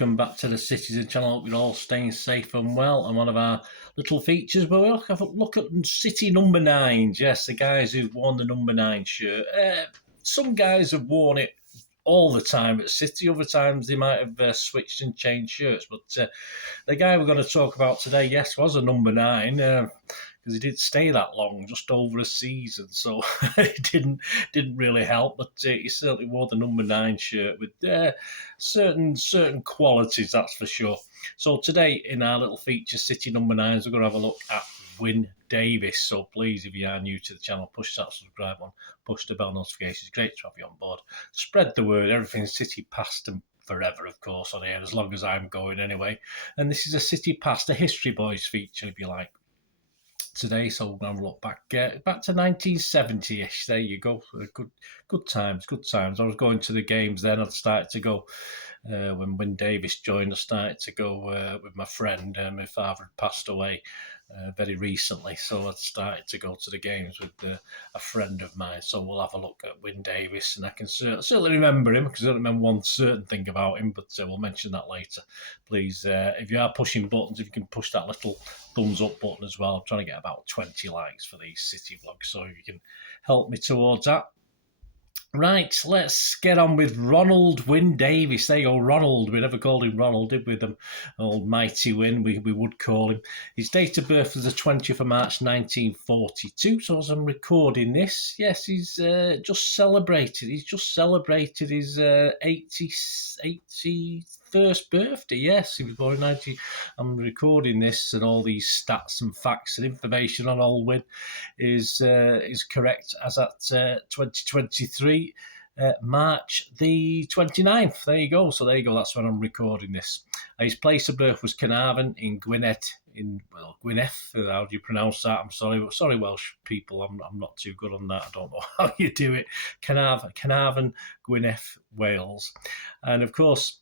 welcome back to the Citizen channel. Hope you're all staying safe and well. And one of our little features where we have a look at City number 9s. Yes, the guys who've worn the number 9 shirt. Some guys have worn it all the time at City. Other times they might have switched and changed shirts. But the guy we're going to talk about today, yes, was a number 9. Because he didn't stay that long, just over a season, so it didn't really help. But he certainly wore the number 9 shirt with certain qualities, that's for sure. So today in our little feature, City number 9s, we're going to have a look at Wyn Davies. So please, if you are new to the channel, push that subscribe on, push the bell notifications. Great to have you on board. Spread the word. Everything's City past and forever, of course, on here, as long as I'm going anyway. And this is a City past, a History Boys feature, if you like, today. So we're going to look back to 1970-ish. There you go. Good times. I was going to the games then. I'd started to go when Wyn Davies joined. I started to go with my friend. My father had passed away very recently, so I started to go to the games with a friend of mine. So we'll have a look at Wyn Davies, and I can certainly remember him, because I don't remember one certain thing about him, but we'll mention that later. Please, if you are pushing buttons, if you can push that little thumbs up button as well. I'm trying to get about 20 likes for these City vlogs, so if you can help me towards that. Right, let's get on with Ronald Wyn Davies. There you go, Ronald. We never called him Ronald, did we? The old mighty Wyn, we would call him. His date of birth was the 20th of March, 1942. So as I'm recording this, yes, he's just celebrated. He's just celebrated his 81st birthday. Yes, he was born in 90. I'm recording this, and all these stats and facts and information on old Wyn is correct as at 2023. March the 29th. There you go. So there you go. That's when I'm recording this. His place of birth was Carnarvon in Gwynedd. Gwynedd. How do you pronounce that? I'm sorry, Welsh people. I'm not too good on that. I don't know how you do it. Carnarvon, Gwynedd, Wales, and of course,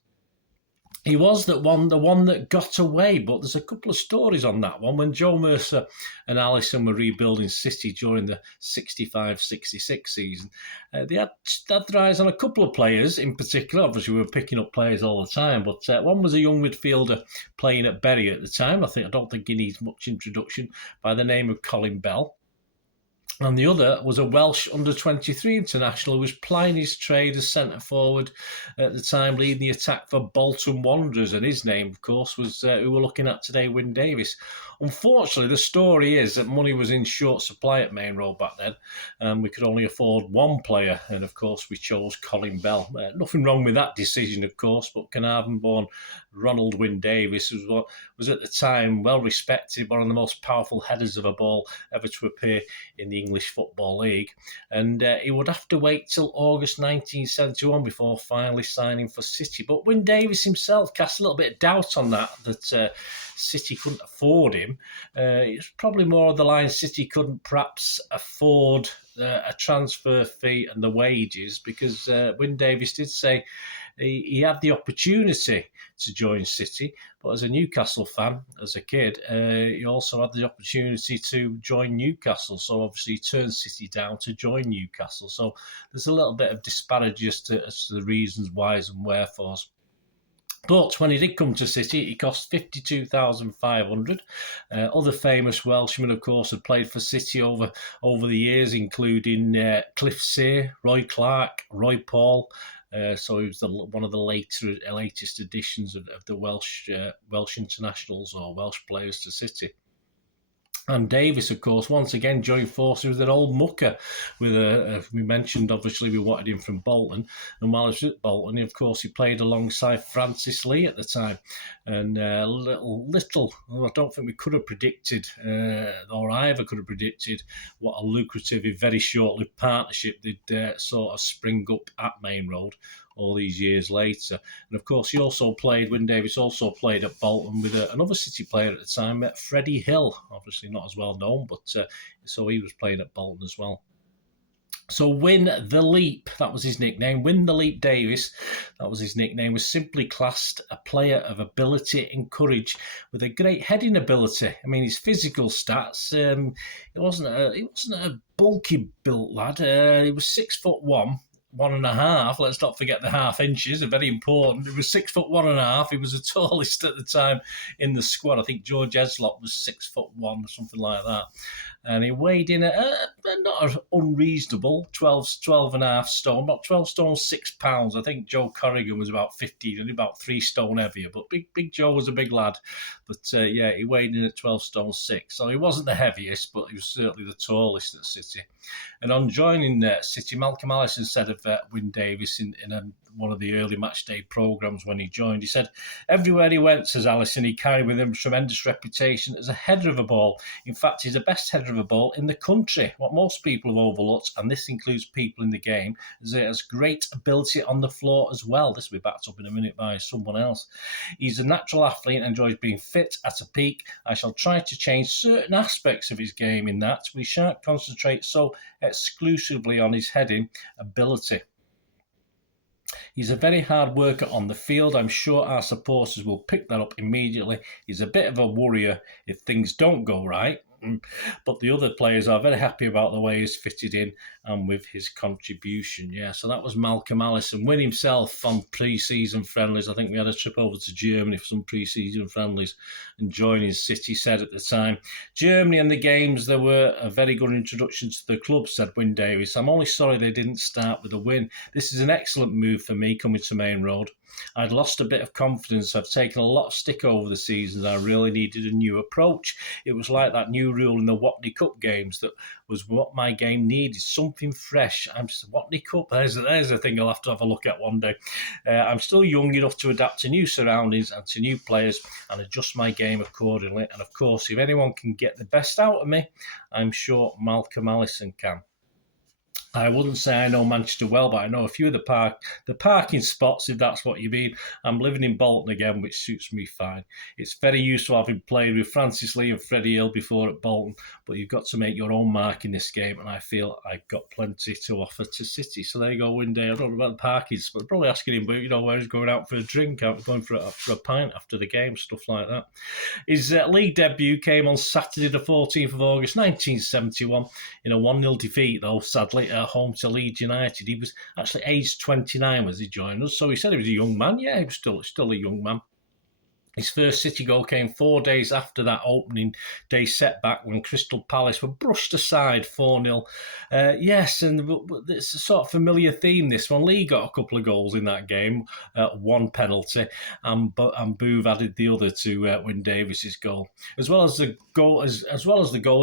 he was the one that got away, but there's a couple of stories on that one. When Joe Mercer and Allison were rebuilding City during the 65-66 season, they had their eyes on a couple of players in particular. Obviously, we were picking up players all the time, but one was a young midfielder playing at Bury at the time. I don't think he needs much introduction, by the name of Colin Bell. And the other was a Welsh under-23 international who was plying his trade as centre-forward at the time, leading the attack for Bolton Wanderers. And his name, of course, was who we're looking at today, Wyn Davies. Unfortunately, the story is that money was in short supply at Main Road back then, and we could only afford one player. And, of course, we chose Colin Bell. Nothing wrong with that decision, of course, but Carnarvon-born Ronald Wyn Davies was at the time well-respected, one of the most powerful headers of a ball ever to appear in the English Football League, and he would have to wait till August 1971 before finally signing for City. But Wyn Davies himself cast a little bit of doubt on that City couldn't afford him. It's probably more of the line City couldn't perhaps afford a transfer fee and the wages, because Wyn Davies did say he had the opportunity to join City, but as a Newcastle fan, as a kid, he also had the opportunity to join Newcastle. So obviously he turned City down to join Newcastle. So there's a little bit of disparity as to the reasons whys and wherefores. But when he did come to City, he cost $52,500. Other famous Welshmen, of course, had played for City over the years, including Cliff Sear, Roy Clark, Roy Paul. So he was one of the latest additions of the Welsh internationals or Welsh players to City. And Davies, of course, once again joined forces with an old mucker. We mentioned, obviously, we wanted him from Bolton. And while he was at Bolton, of course, he played alongside Francis Lee at the time. And little, I don't think we could have predicted, or I ever could have predicted, what a lucrative, very short-lived partnership they'd sort of spring up at Main Road all these years later. And of course, Wyn Davies also played at Bolton with another City player at the time, Freddie Hill, obviously not as well known, but so he was playing at Bolton as well. So Wyn the Leap, that was his nickname. Wyn the Leap Davies, that was his nickname, was simply classed a player of ability and courage with a great heading ability. I mean, his physical stats, he wasn't a bulky built lad. He was 6'1", 1.5. Let's not forget the half inches, are very important. He was 6'1.5". He was the tallest at the time in the squad. I think George Eslop was 6'1", something like that. And he weighed in at not an unreasonable 12.5 stone, about 12 stone 6 pounds. I think Joe Corrigan was about 15 and about 3 stone heavier. But Big Joe was a big lad. But he weighed in at 12 stone 6. So he wasn't the heaviest, but he was certainly the tallest at City. And on joining City, Malcolm Allison said of Wyn Davies in one of the early match day programmes when he joined, he said, "Everywhere he went," says Allison, "he carried with him a tremendous reputation as a header of a ball. In fact, he's the best header of a ball in the country. What most people have overlooked, and this includes people in the game, is that he has great ability on the floor as well." This will be backed up in a minute by someone else. "He's a natural athlete and enjoys being fit at a peak. I shall try to change certain aspects of his game in that we shan't concentrate so exclusively on his heading ability. He's a very hard worker on the field. I'm sure our supporters will pick that up immediately. He's a bit of a worrier if things don't go right. But the other players are very happy about the way he's fitted in and with his contribution." Yeah, so that was Malcolm Allison. Wyn himself on pre-season friendlies. I think we had a trip over to Germany for some pre-season friendlies and joining City, said at the time, "Germany and the games, there were a very good introduction to the club," said Wyn Davies. "I'm only sorry they didn't start with a win. This is an excellent move for me coming to Main Road. I'd lost a bit of confidence. I've taken a lot of stick over the season. I really needed a new approach. It was like that new rule in the Watney Cup games that was what my game needed, something fresh." I'm just Watney Cup. There's a thing I'll have to have a look at one day. "I'm still young enough to adapt to new surroundings and to new players and adjust my game accordingly. And of course, if anyone can get the best out of me, I'm sure Malcolm Allison can. I wouldn't say I know Manchester well, but I know a few of the parking spots, if that's what you mean. I'm living in Bolton again, which suits me fine. It's very useful having played with Francis Lee and Freddie Hill before at Bolton, but you've got to make your own mark in this game, and I feel I've got plenty to offer to City." So there you go, Wyn Davies. I don't know about the parking spots. Probably asking him, where he's going out for a drink, going for a pint after the game, stuff like that. His league debut came on Saturday, the 14th of August, 1971, in a 1-0 defeat, though, sadly, at home to Leeds United. He was actually aged 29 as he joined us, so he said he was a young man. Yeah, he was still a young man. His first City goal came 4 days after that opening day setback when Crystal Palace were brushed aside 4-0. Yes, and it's a sort of familiar theme, this one. Lee got a couple of goals in that game, one penalty, and Booth added the other to Wyn Davies' goal. As well as the goal,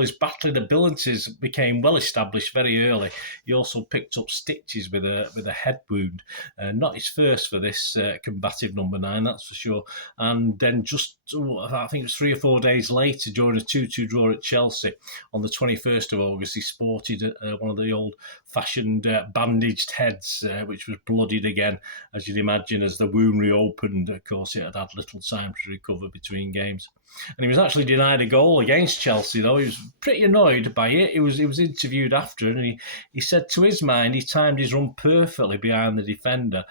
his battling abilities became well established very early. He also picked up stitches with a head wound. Not his first for this combative number 9, that's for sure. And then I think it was 3 or 4 days later, during a 2-2 draw at Chelsea on the 21st of August, he sported one of the old-fashioned bandaged heads, which was bloodied again, as you'd imagine, as the wound reopened. Of course, it had had little time to recover between games. And he was actually denied a goal against Chelsea, though. He was pretty annoyed by it. He was interviewed after, and he said to his mind he timed his run perfectly behind the defender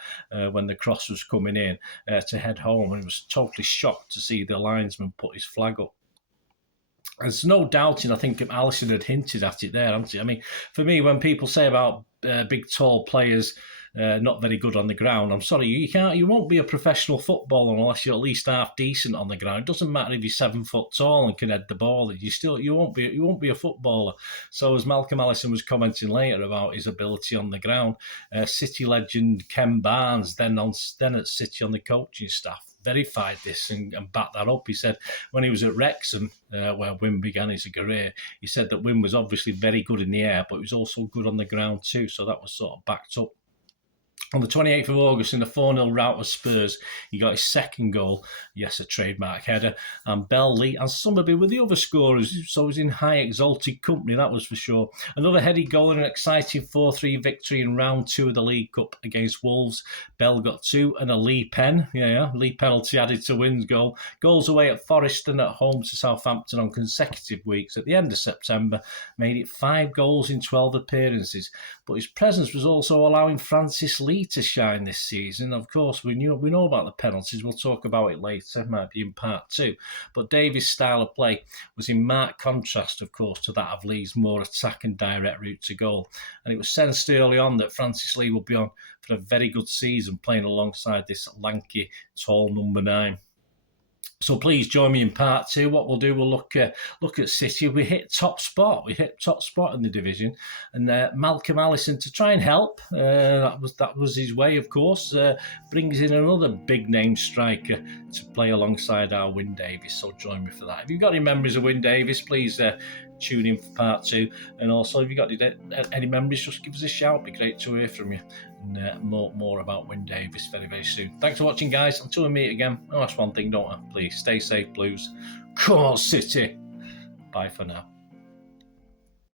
when the cross was coming in to head home, and he was totally shocked to see the linesman put his flag up. There's no doubting, I think Allison had hinted at it there, hasn't he? I mean, for me, when people say about big, tall players not very good on the ground, I'm sorry, you won't be a professional footballer unless you're at least half decent on the ground. It doesn't matter if you're 7 foot tall and can head the ball. You won't be a footballer. So as Malcolm Allison was commenting later about his ability on the ground, City legend Ken Barnes, then at City on the coaching staff, verified this and backed that up. He said when he was at Wrexham, where Wyn began his career, he said that Wyn was obviously very good in the air, but he was also good on the ground too. So that was sort of backed up. On the 28th of August, in a 4-0 rout of Spurs, he got his second goal. Yes, a trademark header. And Bell, Lee and Summerby were the other scorers, so he was in high exalted company, that was for sure. Another headed goal in an exciting 4-3 victory in round 2 of the League Cup against Wolves. Bell got 2 and a Lee pen. Lee penalty added to Wyn's goal. Goals away at Forest and at home to Southampton on consecutive weeks at the end of September made it 5 goals in 12 appearances. but his presence was also allowing Francis Lee to shine this season. Of course, we know about the penalties. We'll talk about it later, might be in part 2. But Davies' style of play was in marked contrast, of course, to that of Lee's more attack and direct route to goal. And it was sensed early on that Francis Lee would be on for a very good season playing alongside this lanky, tall number 9. So please join me in part 2. What we'll do, we'll look at City. We hit top spot. In the division, and Malcolm Allison, to try and help. That was his way, of course. Brings in another big name striker to play alongside our Wyn Davies. So join me for that. If you've got any memories of Wyn Davies, please tune in for part 2. And also, if you've got any memories, just give us a shout. It'd be great to hear from you. And more about Wyn Davies very, very soon. Thanks for watching, guys. Until we meet again, that's one thing, don't I? Please stay safe, Blues. Come on, City. Bye for now.